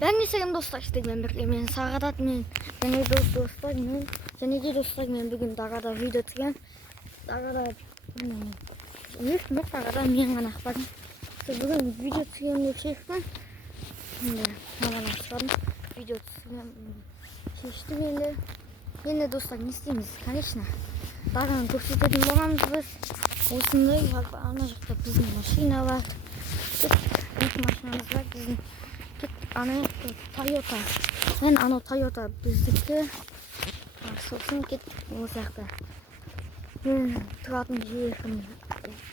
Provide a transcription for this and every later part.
Ben senin dostlaştığım birlikte men Sağadat men және dostlar men және де достар мен бүгін Дағада видео түсірген. Дағада Дағада мен ғана ақпадым. Бүгін видео түсірген деп шештім. Видео түсірген шештім енді. Енді достар не істейміз? Конечно, Дағаны көрсететін боламыз біз. Осындай ана жақта біздің машина бар. Екі машинамыз бар біздің. Ана Toyota. Мен ана Toyota біздікі. Сосын кет осы жақта. Мен тұратын жерім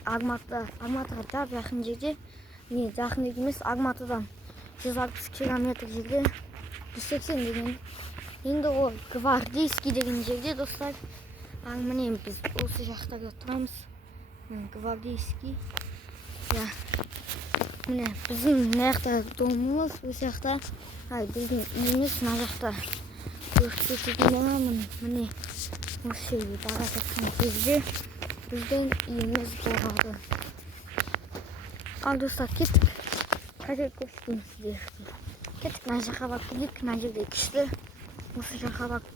Алматыға тап жақын жерде. Не, жақын емес, Алматыдан 160 километр жерде 180 деген. Енді ол Гвардейский деген жерде достар. Міне біз осы жақтарда тұрамыз. Гвардейский. Міне біздің мына жақта домымыз, осы жақта. Біздің үйіміз мына жақта. Көрсететін боламын. Міне осы жерге бара жатқан кезде біздің үйіміз болады. Ал достар, кеттік. Қазір көрсетейін сіздерге. Кеттік, мына жаққа барып келдік. Мына жерде күшті. Осы жаққа барып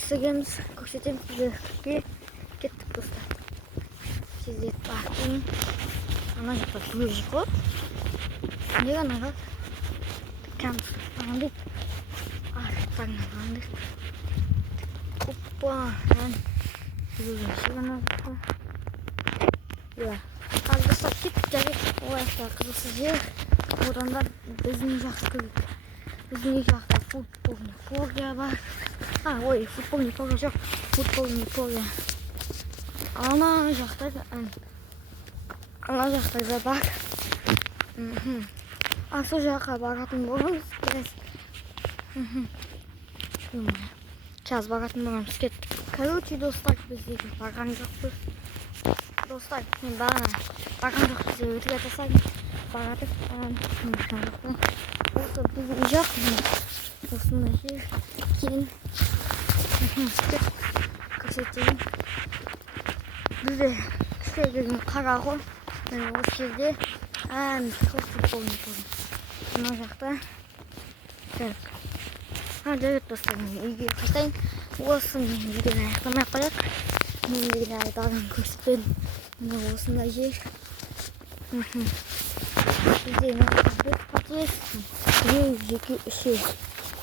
түсіреміз, көрсетеміз сіздерге. Кеттік достар. Сіздер бақтың. Ана жақта көз ғой. Не ғана ғап? Кәміз аңдық. Арықтарына аңдық. Опа, жүрген шығана ғапқа. Ал достар, кеттік жарек. Ол жақта қызықсыз жер. Одан да біздің жақты көрік. Біздің жақта футболный поле бар. Ой, футболный поле жоқ. Футболный поле. Ана жақтарда бар. Сол жаққа баратын боламыз. Сейчас баратын боламыз. Кеттік. Короче, достар, біздегі барған жоқпыз. Достар, мен барған жоқ бізде өтіге тасайын. Барадық. Осы біздің жоқ. Осында жер. Кейін. Көрсетейін. Бізде кісі деген қара ғой. Осы жерде футболный поле. Мына жақта. Жарет достар, мен үйге қайтайын. Осы мен видеоны аяқтамай қояйық. Мен деген Дағаны көрсетпедім. Міне осында жер. Бізде мына жақта подъезд. Біреу жеке үшеу.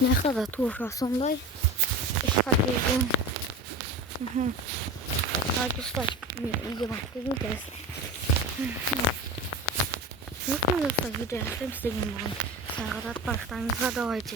Мына жақта да тура сондай. Үш подъезден. Достар, мен үйге барып келдім қазір. Достар, видео аяқтаймыз деген болған. Сағадат бақтарыңызға давайте.